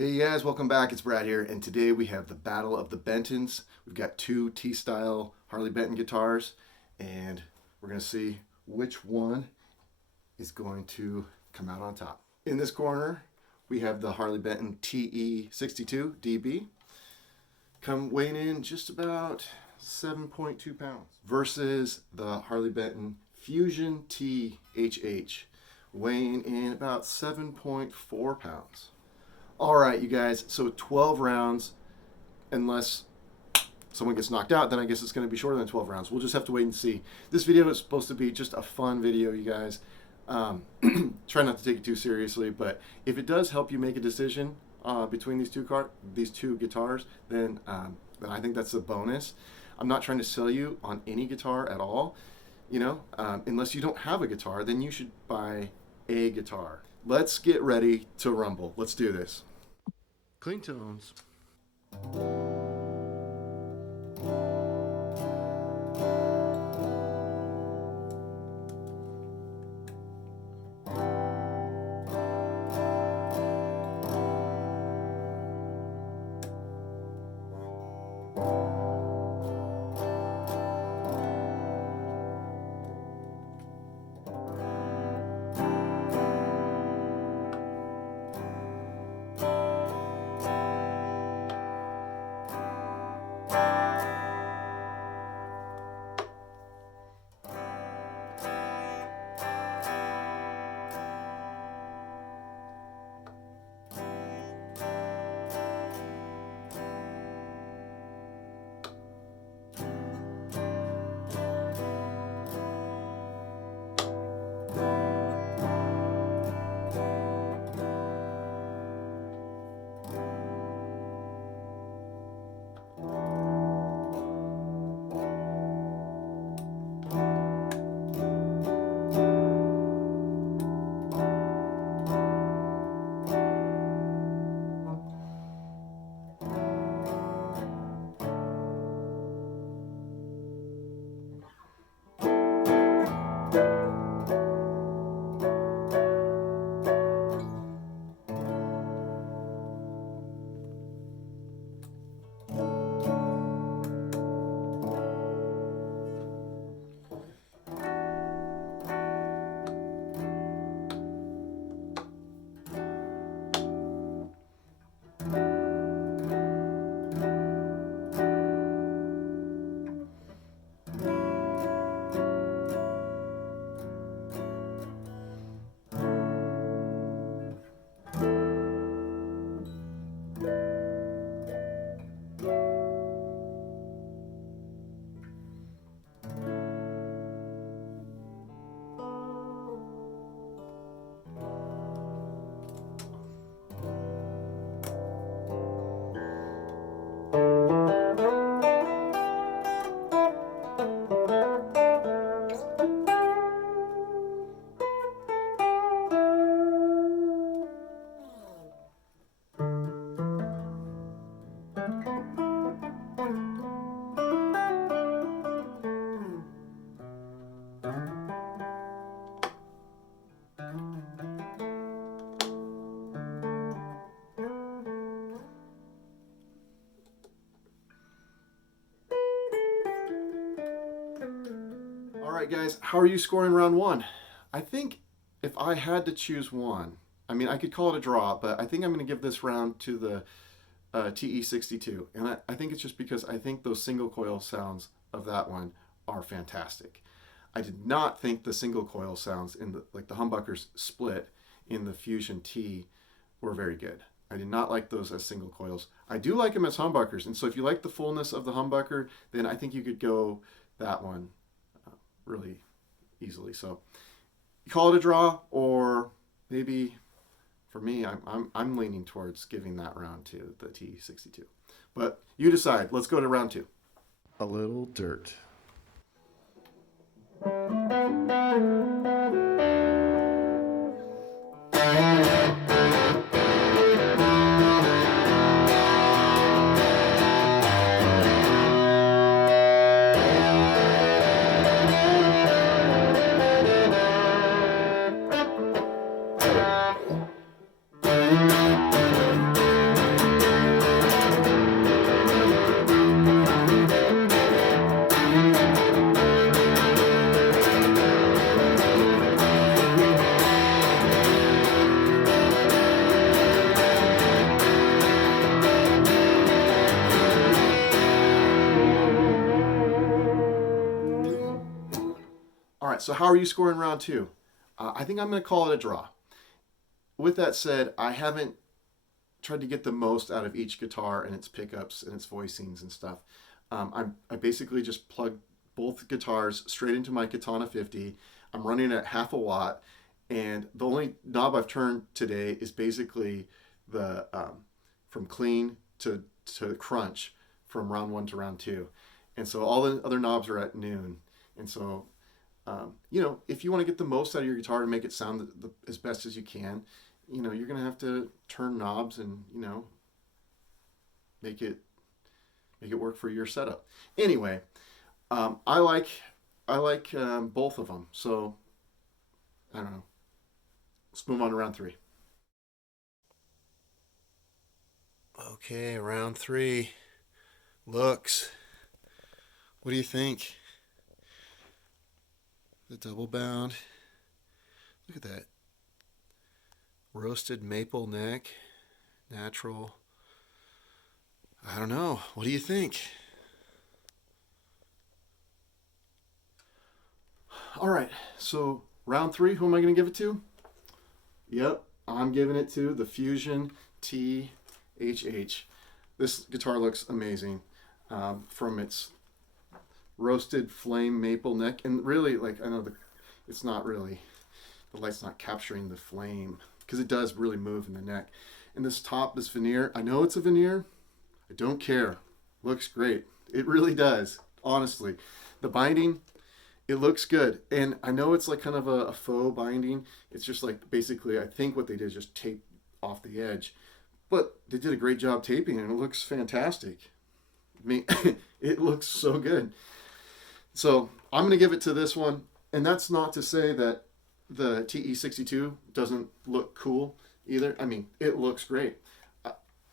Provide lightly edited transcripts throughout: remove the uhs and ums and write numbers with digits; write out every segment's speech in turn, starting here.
Hey guys, welcome back. It's Brad here, and today we have the Battle of the Bentons. We've got two T-style Harley Benton guitars, and we're going to see which one is going to come out on top. In this corner, we have the Harley Benton TE-62DB, weighing in just about 7.2 pounds, versus the Harley Benton Fusion THH, weighing in about 7.4 pounds. All right, you guys, so 12 rounds, unless someone gets knocked out, then I guess it's going to be shorter than 12 rounds. We'll just have to wait and see. This video is supposed to be just a fun video, you guys. Try not to take it too seriously, but if it does help you make a decision between these two guitars, then I think that's a bonus. I'm not trying to sell you on any guitar at all. You know, unless you don't have a guitar, then you should buy a guitar. Let's get ready to rumble. Let's do this. Clean tones. All right, guys, how are you scoring round one? I think if I had to choose one, I mean, I could call it a draw, but I think I'm going to give this round to the TE-62. And I think it's just because I think those single coil sounds of that one are fantastic. I did not think the single coil sounds in the humbuckers split in the Fusion T were very good. I did not like those as single coils. I do like them as humbuckers, and so if you like the fullness of the humbucker, then I think you could go that one really easily. So you call it a draw, or maybe for me, I'm leaning towards giving that round to the TE-62. But you decide. Let's go to round two. A little dirt. right, so how are you scoring round two? I think I'm going to call it a draw. With that said, I haven't tried to get the most out of each guitar and its pickups and its voicings and stuff. I basically just plug both guitars straight into my Katana 50. I'm running at 1/2 watt, and the only knob I've turned today is basically the from clean to crunch from round 1 to round 2. And so all the other knobs are at noon. And so, you know, if you want to get the most out of your guitar and make it sound as best as you can, you know, you're going to have to turn knobs and, you know, make it work for your setup. Anyway, I like both of them. So, I don't know. Let's move on to round 3. Okay, round 3. Looks. What do you think? The double bound. Look at that. Roasted maple neck. Natural. I don't know. What do you think? All right, so round 3, who am I going to give it to? Yep, I'm giving it to the Fusion THH. This guitar looks amazing from its roasted flame maple neck. And really, like, I know it's not really, the light's not capturing the flame because it does really move in the neck. And this top, this veneer, I know it's a veneer. I don't care. Looks great. It really does, honestly. The binding, it looks good. And I know it's like kind of a faux binding. It's just like basically, I think what they did is just tape off the edge. But they did a great job taping it, and it looks fantastic. I mean, it looks so good. So I'm going to give it to this one. And that's not to say that the TE-62 doesn't look cool either. I mean, it looks great.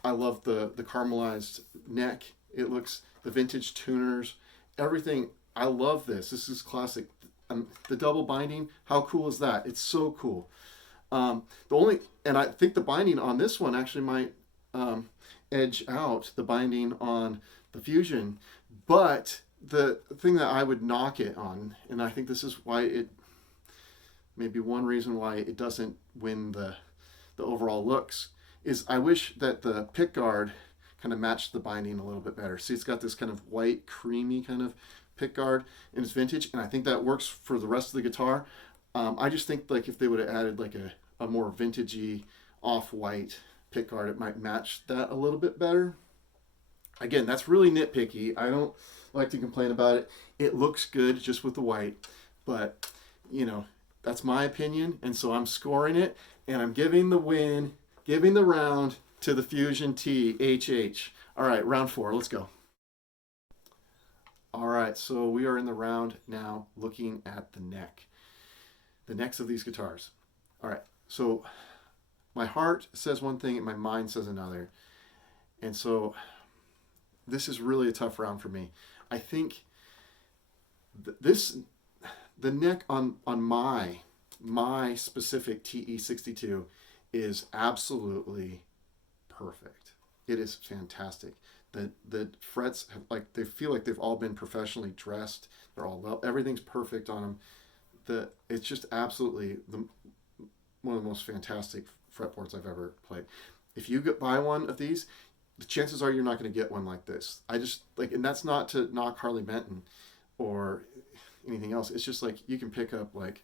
I love the caramelized neck. It looks, the vintage tuners, everything. I love this. This is classic. The double binding, how cool is that? It's so cool. And I think the binding on this one actually might edge out the binding on the Fusion. But the thing that I would knock it on, and I think this is why it, maybe one reason why it doesn't win the overall looks, is I wish that the pick guard kind of matched the binding a little bit better. See, it's got this kind of white, creamy kind of pick guard, and it's vintage, and I think that works for the rest of the guitar. I just think like if they would have added like a more vintagey off-white pick guard, it might match that a little bit better. Again, that's really nitpicky. I don't like to complain about it. It looks good just with the white, but you know, that's my opinion, and so I'm scoring it, and I'm giving the win, giving the round to the Fusion THH. All right, round 4, let's go. All right, so we are in the round now looking at the necks of these guitars. All right, so my heart says one thing and my mind says another. And so this is really a tough round for me. I think the neck on my specific TE-62 is absolutely perfect. It is fantastic. The frets have, like, they feel like they've all been professionally dressed. They're all everything's perfect on them. It's just absolutely one of the most fantastic fretboards I've ever played. If you buy one of these, the chances are you're not going to get one like this. I just like, and that's not to knock Harley Benton or anything else. It's just like you can pick up like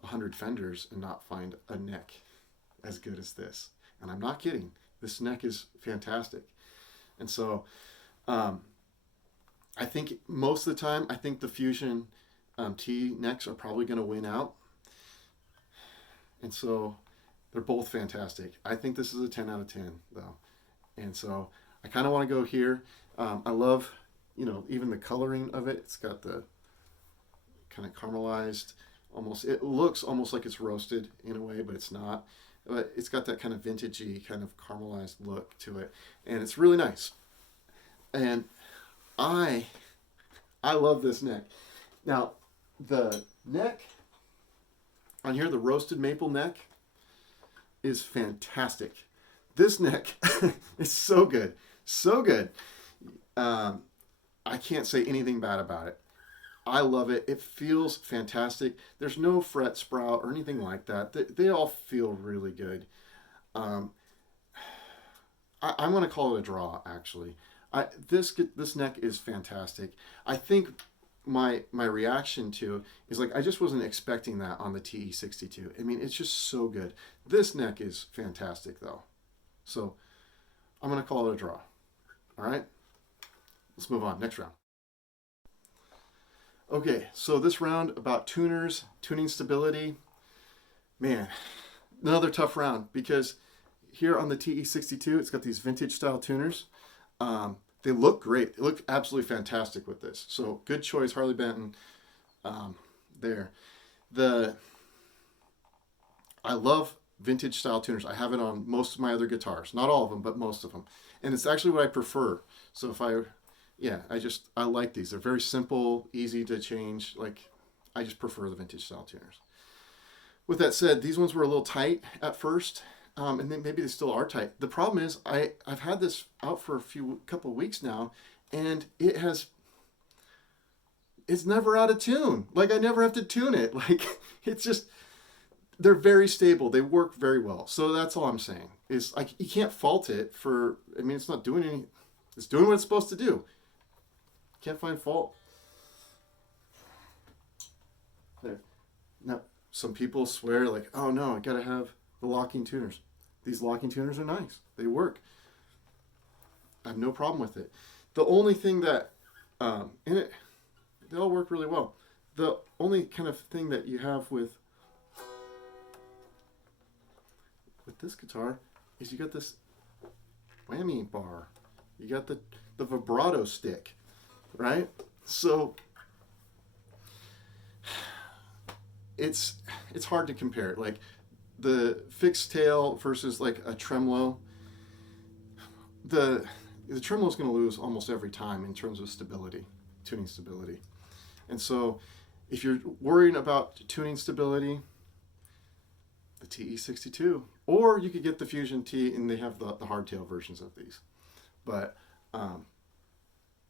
100 Fenders and not find a neck as good as this. And I'm not kidding. This neck is fantastic. And so I think most of the time, I think the Fusion T necks are probably going to win out. And so they're both fantastic. I think this is a 10 out of 10 though. And so I kind of want to go here. I love, you know, even the coloring of it. It's got the kind of caramelized, almost, it looks almost like it's roasted in a way, but it's not. But it's got that kind of vintagey, kind of caramelized look to it. And it's really nice. And I love this neck. Now, the neck on here, the roasted maple neck, is fantastic. This neck is so good. So good. I can't say anything bad about it. I love it. It feels fantastic. There's no fret sprout or anything like that. They all feel really good. Um, I'm going to call it a draw, actually. This neck is fantastic. I think my reaction to is like I just wasn't expecting that on the TE-62. I mean, it's just so good. This neck is fantastic, though. So I'm going to call it a draw. All right? Let's move on. Next round. Okay, so this round about tuners, tuning stability. Man, another tough round because here on the TE-62, it's got these vintage style tuners. They look great. They look absolutely fantastic with this. So good choice, Harley Benton. There. I love vintage style tuners. I have it on most of my other guitars. Not all of them, but most of them. And it's actually what I prefer. So I like these. They're very simple, easy to change. Like, I just prefer the vintage style tuners. With that said, these ones were a little tight at first. And then maybe they still are tight. The problem is I've had this out for couple of weeks now, and it's never out of tune. Like, I never have to tune it. Like, it's just, they're very stable. They work very well. So that's all I'm saying is like, you can't fault it it's not doing any, it's doing what it's supposed to do. Can't find fault. There. Now, some people swear like, oh no, I gotta have the locking tuners. These locking tuners are nice. They work. I have no problem with it. The only thing that, they all work really well. The only kind of thing that you have with this guitar is you got this whammy bar. You got the vibrato stick, right? So it's hard to compare. Like, the fixed tail versus like a tremolo, the tremolo is going to lose almost every time in terms of stability, tuning stability. And so if you're worrying about tuning stability, the TE-62, or you could get the Fusion T, and they have the hardtail versions of these. But and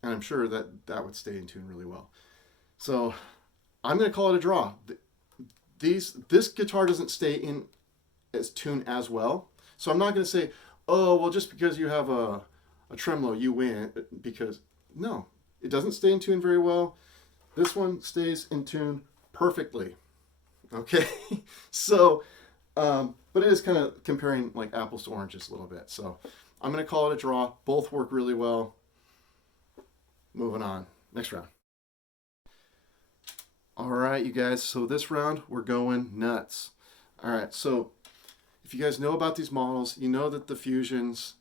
I'm sure that would stay in tune really well. So I'm going to call it a draw. This guitar doesn't stay in as tune as well. So I'm not going to say, oh, well, just because you have a tremolo, you win. Because, no, it doesn't stay in tune very well. This one stays in tune perfectly. Okay? So, but it is kind of comparing like apples to oranges a little bit. So I'm going to call it a draw. Both work really well. Moving on. Next round. All right, you guys. So this round, we're going nuts. All right, so if you guys know about these models, you know that the Fusions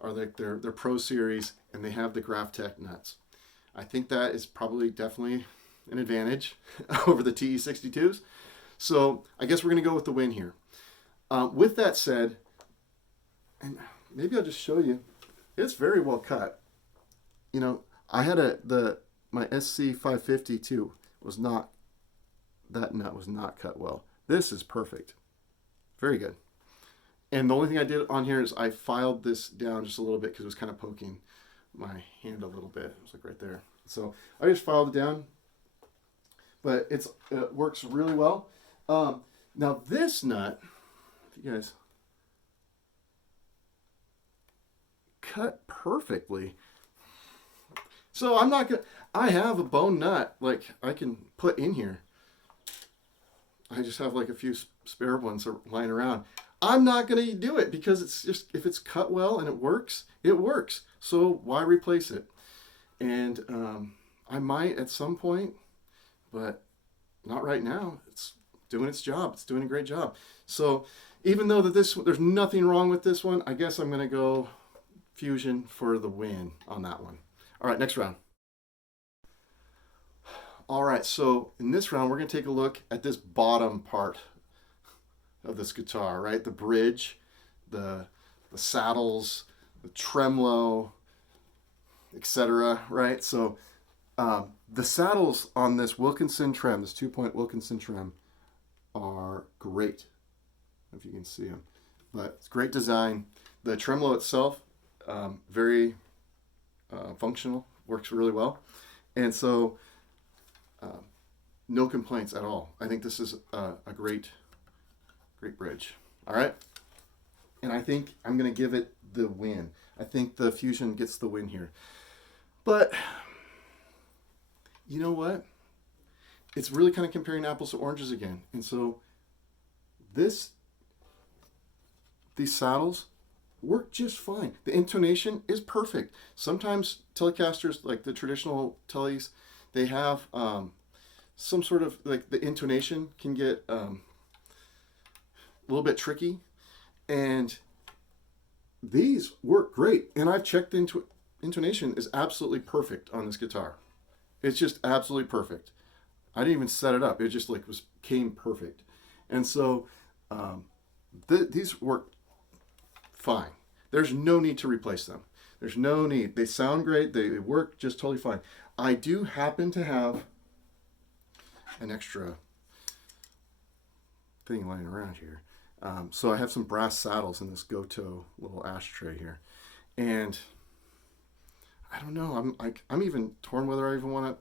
are like their Pro Series, and they have the Graphtec nuts. I think that is probably definitely an advantage over the TE-62s. So I guess we're going to go with the win here. With that said, and maybe I'll just show you, it's very well cut. You know, I had my SC550 too that nut was not cut well. This is perfect. Very good. And the only thing I did on here is I filed this down just a little bit because it was kind of poking my hand a little bit. It was like right there. So I just filed it down, but it works really well. Now this nut, if you guys, cut perfectly. So I'm not gonna, I have a bone nut like I can put in here. I just have like a few spare ones lying around. I'm not going to do it because it's just, if it's cut well and it works, it works. So why replace it? And I might at some point, but not right now. It's doing its job. It's doing a great job. So even though there's nothing wrong with this one, I guess I'm going to go Fusion for the win on that one. All right, next round. All right, so in this round, we're going to take a look at this bottom part of this guitar, right? The bridge, the saddles, the tremolo, etc., right? So the saddles on this Wilkinson trim, this 2-point Wilkinson trim, are great. If you can see them, but it's great design. The tremolo itself, very functional, works really well. And so No complaints at all. I think this is a great bridge. All right, and I think I'm gonna give it the win. I think the Fusion gets the win here. But you know what? It's really kind of comparing apples to oranges again. And so these saddles work just fine. The intonation is perfect. Sometimes Telecasters, like the traditional Teles, they have some sort of, like, the intonation can get a little bit tricky. And these work great. And I've checked into intonation is absolutely perfect on this guitar. It's just absolutely perfect. I didn't even set it up. It just came perfect. And so these work fine. There's no need to replace them. There's no need. They sound great. They work just totally fine. I do happen to have an extra thing lying around here. So I have some brass saddles in this Goto little ashtray here. And I don't know. I'm even torn whether I even want to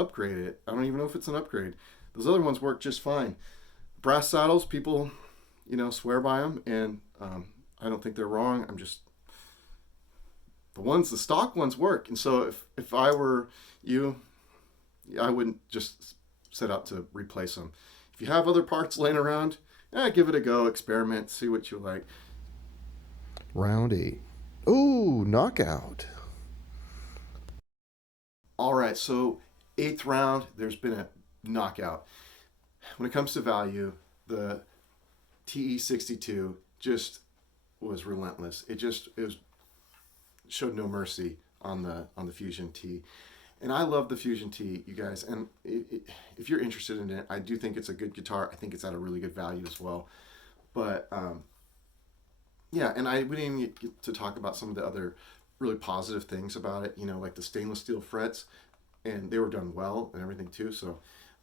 upgrade it. I don't even know if it's an upgrade. Those other ones work just fine. Brass saddles, people, swear by them, and I don't think they're wrong. The stock ones work. And so if I were you, I wouldn't just set out to replace them. If you have other parts laying around, give it a go, experiment, see what you like. Round 8. Ooh, knockout. All right, so 8th round, there's been a knockout. When it comes to value, the TE-62 just was relentless. It showed no mercy on the Fusion T. And I love the Fusion T, you guys. And if you're interested in it, I do think it's a good guitar. I think it's at a really good value as well. But yeah, and we didn't even get to talk about some of the other really positive things about it, like the stainless steel frets, and they were done well and everything too. So,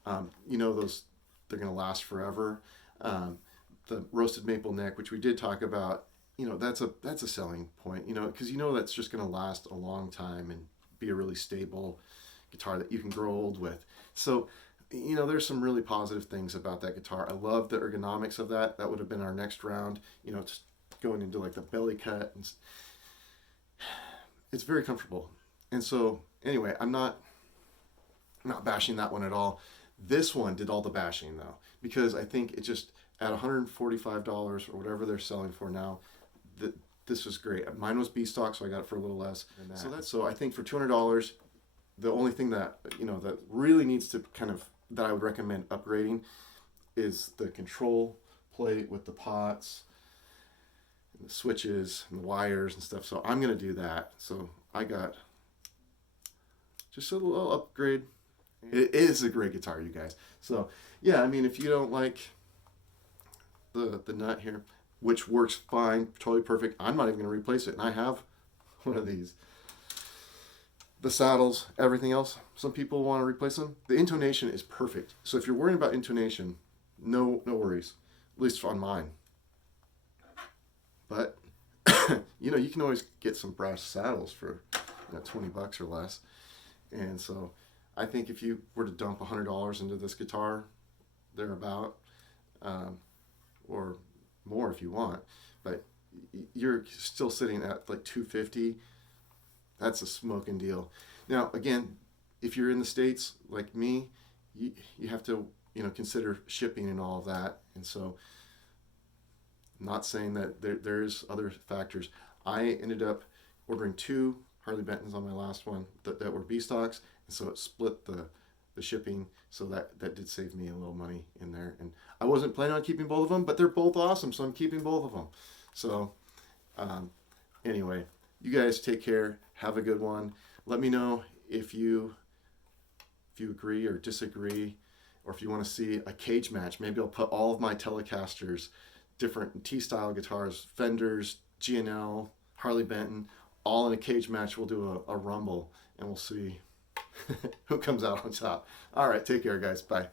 those, they're going to last forever. The roasted maple neck, which we did talk about, that's a selling point, because that's just going to last a long time and be a really stable guitar that you can grow old with. So, there's some really positive things about that guitar. I love the ergonomics of that. That would have been our next round, just going into like the belly cut, and it's very comfortable. And so anyway, I'm not bashing that one at all. This one did all the bashing though, because I think it just, at $145 or whatever they're selling for now, this was great. Mine was B stock, so I got it for a little less than that. So I think for $200, the only thing that that really needs to that I would recommend upgrading is the control plate with the pots and the switches and the wires and stuff. So I'm gonna do that. So I got just a little upgrade. It is a great guitar, you guys. So yeah, I mean, if you don't like the nut here, which works fine, totally perfect, I'm not even gonna replace it. And I have one of these. The saddles, everything else, some people want to replace them. The intonation is perfect. So if you're worrying about intonation, no worries, at least on mine. But you can always get some brass saddles for $20 or less. And so I think if you were to dump $100 into this guitar, thereabout, or more if you want, but you're still sitting at like $250. That's a smoking deal. Now, again, if you're in the States like me, you have to consider shipping and all of that. And so, I'm not saying that there's other factors. I ended up ordering 2 Harley Bentons on my last one that were B stocks, and so it split the shipping. So that did save me a little money in there. And I wasn't planning on keeping both of them, but they're both awesome, so I'm keeping both of them. So anyway, you guys take care. Have a good one. Let me know if you agree or disagree, or if you want to see a cage match. Maybe I'll put all of my Telecasters, different T-style guitars, Fenders, G&L, Harley Benton, all in a cage match. We'll do a rumble, and we'll see who comes out on top. All right, take care, guys. Bye.